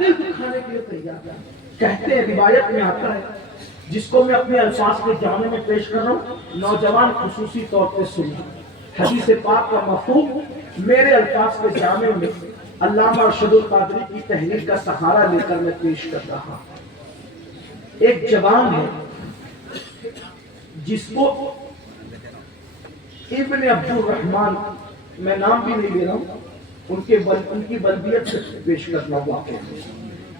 دل دکھانے کے لیے تیار ہے. کہتے ہیں روایت میں آتا ہے جس کو میں اپنے الفاظ کے جامع میں پیش کر رہا ہوں, نوجوان خصوصی طور پہ سنیں. حدیث پاک کا مفہوم میرے الفاظ کے جامع میں علامہ ارشد القادری کی تحریر کا سہارا لے کر میں پیش کر رہا ہوں. ایک جوان ہے جس کو ابن عبد الرحمن, میں نام بھی نہیں لے رہا ہوں, ان کی بلدیت سے پیش کرنا واقع ہے.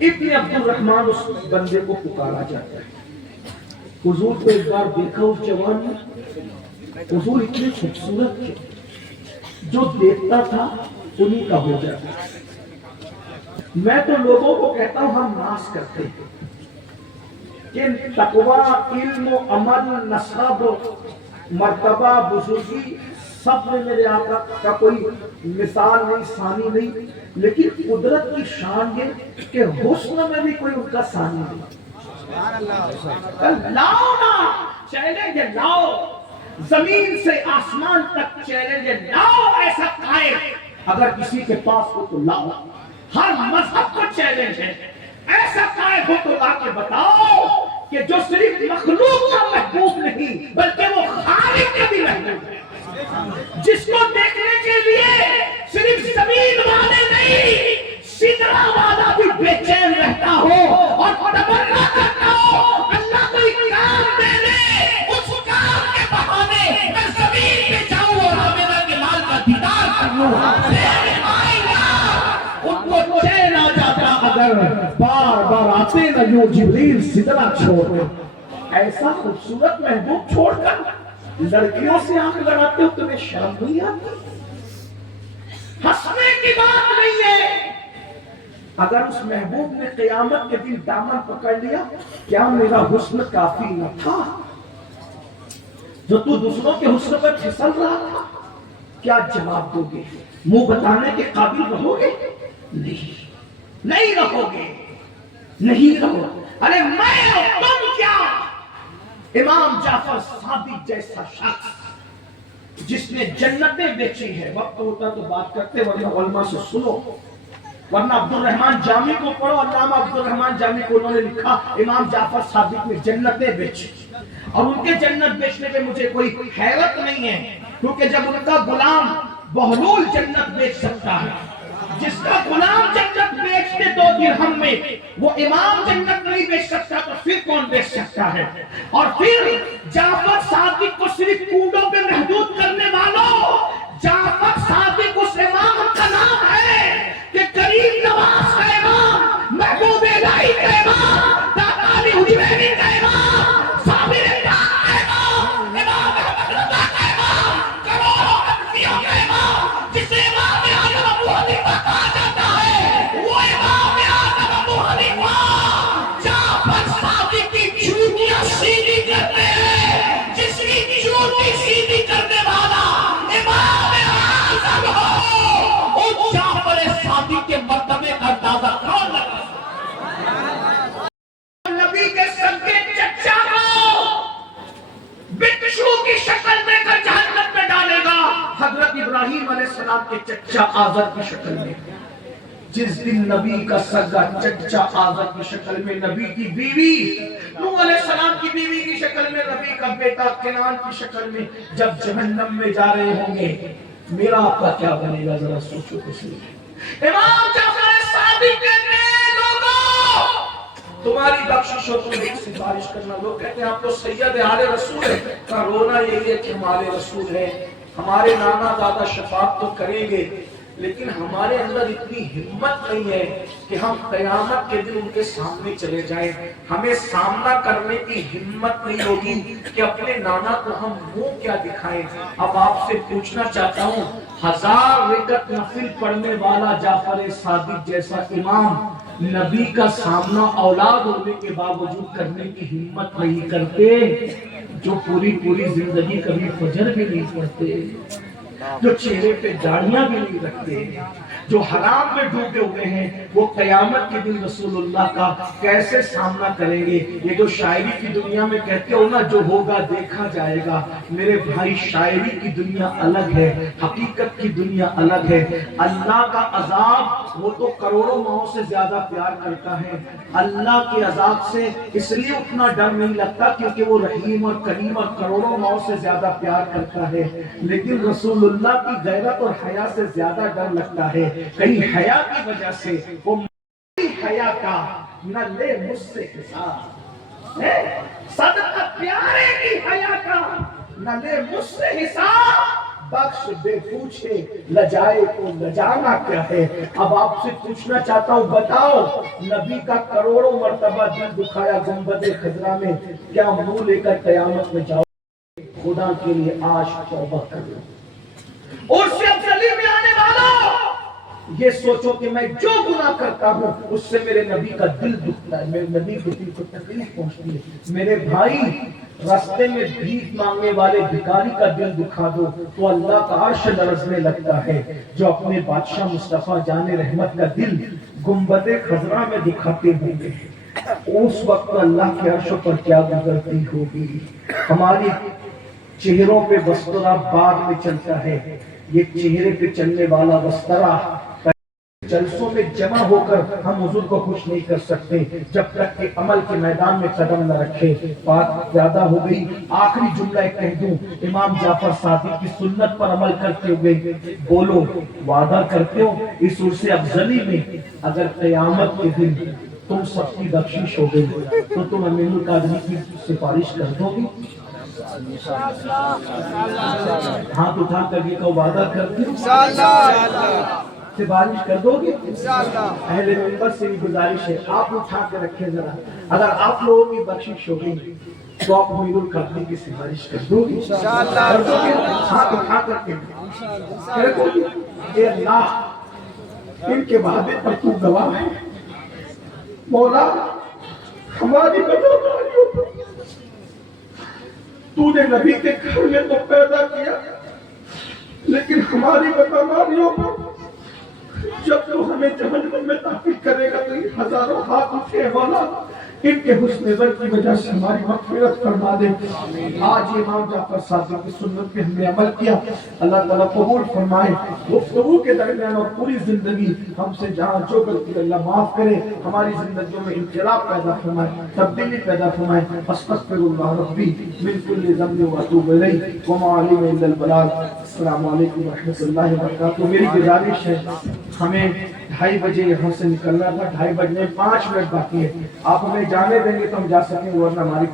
ابن عبد الرحمن اس بندے کو پکارا جاتا ہے. حضور کو ایک بار دیکھا اس جوان نے, حضور اتنے خوبصورت تھے, جو دیکھتا تھا انہی کا ہو جاتا. میں تو لوگوں کو کہتا ہوں ہم ناز کرتے ہیں کہ تقوی, علم و عمل, نسب و مرتبہ, بزرگی سب میں میرے آقا کا کوئی مثال نہیں, ثانی نہیں, لیکن قدرت کی شان یہ کہ حسن میں بھی کوئی ان کا ثانی نہیں. لاؤ نا چیلنج لاؤ, زمین سے آسمان تک چیلنج لاؤ, ایسا قائم اگر کسی کے پاس ہو تو لاؤ. ہر مذہب کو چیلنج ہے, ایسا قائم ہو تو لا کے بتاؤ کہ جو صرف مخلوق کا محبوب نہیں بلکہ وہ خالق کا بھی محبوب ہے, جس کو دیکھنے کے لیے صرف زمین والے نہیں سدرا والا بھی بے چین رہتا ہو اور تمنا کرتا ہو اللہ کو ایک کام دے دے, اس کام کے بہانے میں زمین پہ جاؤں اور میرا جلال کا دیدار کر لوں. ان کو چین آ جاتا اگر بار بار آتے نہ یوں جبریل سدرا چھوڑ. ایسا خوبصورت محبوب چھوڑ کر لڑکیوں سے آنکھ لڑاتے ہو, تمہیں شرم نہیں آتی؟ ہنسنے کی بات نہیں ہے. اگر اس محبوب نے قیامت کے دن دامن پکڑ لیا, کیا میرا حسن کافی نہ تھا جو تو دوسروں کے حسن پر پھسل رہا تھا؟ کیا جواب دو گے؟ منہ بتانے کے قابل رہو گے؟ نہیں رہو گے, نہیں رہو. ارے میں اور تم کیا, امام جعفر صادق جیسا شخص جس نے جنتیں بیچی ہے, وقت ہوتا تو بات کرتے ورنہ علماء سے سنو, ورنہ عبد الرحمن جامی کو پڑھو. علامہ عبد الرحمن جامی کو انہوں نے لکھا امام جعفر صادق نے جنتیں بیچی, اور ان کے جنت بیچنے پہ مجھے کوئی حیرت نہیں ہے, کیونکہ جب ان کا غلام بہلول جنت بیچ سکتا ہے, جس کا غلام جنت بیچتے 2 درہم میں وہ امام جنت نہیں بیچ سکتا, تو پھر کون بیچ سکتا ہے؟ اور پھر جعفر صادق کو صرف کوڑوں پہ محدود کرنے والوں, جعفر صادق اس امام کا نام ہے کہ کریم نواز کا امام, محبوب الہی کا امام, داتا علی حجویری کا امام, صابر اللہ کا امام, امام احمد رضا کا امام, کروڑوں انبیاء کا امام, جسے امام اعظم ابو حنیفہ کہا جاتا ہے, وہ امام اعظم ابو حنیفہ جعفر صادق کی چوٹیاں سیدھی کرتے ہیں. جس کی چوٹی سیدھی کرنے والا امام اعظم ہو, اس جعفر صادق کے مرتبے کا اندازہ کون لگا؟ نبی کے صدقے چچا کو بچھو کی شکل میں کر جہنم میں ڈالے گا, حضرت ابراہیم علیہ السلام کے چچا آزر کی شکل میں. جس دن نبی کا سگا چچا آزر کی شکل میں, نبی کی بیوی نوح علیہ السلام کی بیوی کی شکل میں, نبی کا بیٹا کنعان کی شکل میں جب جہنم میں جا رہے ہوں گے, میرا آپ کا کیا بنے گا؟ ذرا سوچو تو صحیح. امام جعفر صادق کہتے ہیں لوگوں تمہاری بخشش ہو, تم ایک سفارش کرنا. لوگ کہتے ہیں آپ تو سید آل رسول ہیں, کا رونا یہی ہے کہ ہم آل رسول ہیں, ہمارے نانا دادا شفاعت تو کریں گے, لیکن ہمارے اندر اتنی ہمت نہیں ہے کہ ہم قیامت کے دن ان کے سامنے چلے جائیں. ہمیں سامنا کرنے کی ہمت نہیں ہوگی کہ اپنے نانا کو ہم منہ کیا دکھائیں. اب آپ سے پوچھنا چاہتا ہوں, 1000 رکعت نفل پڑھنے والا جعفر صادق جیسا امام نبی کا سامنا اولاد ہونے کے باوجود کرنے کی ہمت نہیں کرتے, جو پوری زندگی کبھی فجر بھی نہیں پڑھتے, جو چہرے پہ داڑیاں بھی نہیں رکھتے, جو حرام میں ڈوبے ہوئے ہیں وہ قیامت کے دن رسول اللہ کا کیسے سامنا کریں گے؟ یہ جو شاعری کی دنیا میں کہتے ہو نا جو ہوگا دیکھا جائے گا، میرے بھائی شاعری کی دنیا الگ ہے، حقیقت کی دنیا الگ ہے۔ اللہ کا عذاب وہ تو کروڑوں ماؤں سے زیادہ پیار کرتا ہے، اللہ کے عذاب سے اس لیے اتنا ڈر نہیں لگتا کیونکہ وہ رحیم اور کریم اور کروڑوں ماؤں سے زیادہ پیار کرتا ہے، لیکن رسول اللہ کی غیرت اور حیا سے زیادہ ڈر لگتا ہے، کہیں حیا کی وجہ سے وہ حیا کا نہ لے مجھ سے حساب، صدقہ پیارے کی حیا کا نہ لے مجھ سے حساب، بخش بے پوچھے لجائے کو لجانا کیا ہے۔ اب آپ سے پوچھنا چاہتا ہوں، بتاؤ نبی کا کروڑوں مرتبہ دل دکھایا گنبد خضرا میں، کیا منہ لے کر قیامت میں جاؤ؟ خدا کے لیے آج توبہ کر لو، اور سے افضلی میں آنے والوں یہ سوچو کہ میں جو گناہ کرتا ہوں اس سے میرے نبی کا دل دکھتا ہے، میرے نبی کے دل کو تکلیف پہنچتی ہے۔ میرے بھائی راستے میں بھیک مانگنے والے بھکاری کا دل دکھا دو تو اللہ کا عرش لرزنے لگتا ہے، جو اپنے بادشاہ مصطفیٰ جان رحمت کا دل گنبد خضرا میں دکھاتے ہوں گے، اس وقت اللہ کے عرش پر کیا گزرتی ہوگی۔ ہماری چہروں پہ بسترا بعد میں چلتا ہے، یہ چہرے پہ چلنے والا بسترا جلسوں میں جمع ہو کر ہم حضور کو خوش نہیں کر سکتے جب تک کہ عمل کے میدان میں قدم نہ رکھے۔ بات زیادہ ہو گئی، آخری جملہ کہہ دوں، امام جعفر صادق کی سنت پر عمل کرتے ہوئے بولو، وعدہ کرتے ہو اس عرص افضلی میں اگر قیامت کے دن تم سب کی بخشش ہو گئی تو تم امین القادری کی سفارش کر دو گی؟ ہاتھ اٹھا کر یہ کہو، وعدہ کرتے ہو سفارش کر دو گے؟ اہل منبر سے بھی گزارش ہے، آپ اٹھا کے رکھیں ذرا، اگر آپ لوگوں کی بخشش ہو گئی تو آپ امیر القادری کی سفارش کر دو گے؟ کر دو گے؟ ہاتھ اٹھا کر کے کر دو گے؟ اے اللہ، ان کے وعدے پر تو گواہ ہے، مولا ہماری بدماریوں پر تو نے نبی کے گھر میں تو پیدا کیا، لیکن ہماری بدماریوں پر جب تو ہمیں جہنم میں داخل کرے گا تو یہ ہزاروں ہاتھ اٹھے، مولا ان کے حسن نظر کی وجہ سے ہماری مغفرت فرما دے۔ آج امام جعفر صادق کی سنت پہ ہم نے عمل کیا، اللہ تعالیٰ قبول فرمائے، گفتگو کے درمیان اور پوری زندگی ہم سے جہاں جو غلطی اللہ معاف کرے، ہماری زندگیوں میں انقلاب پیدا فرمائے، تبدیلی پیدا فرمائے۔ استغفر اللہ ربی من کل ذنب واتوب الیہ وما علی الا البلاغ۔ السلام علیکم ورحمۃ اللہ وبرکاتہ۔ میری گزارش ہے، ہمیں 2:30 بجے یہاں سے نکلنا تھا، 2:30 بجنے 5 منٹ باقی ہے، آپ ہمیں جانے دیں گے تو ہم جا سکیں، ورنہ ہماری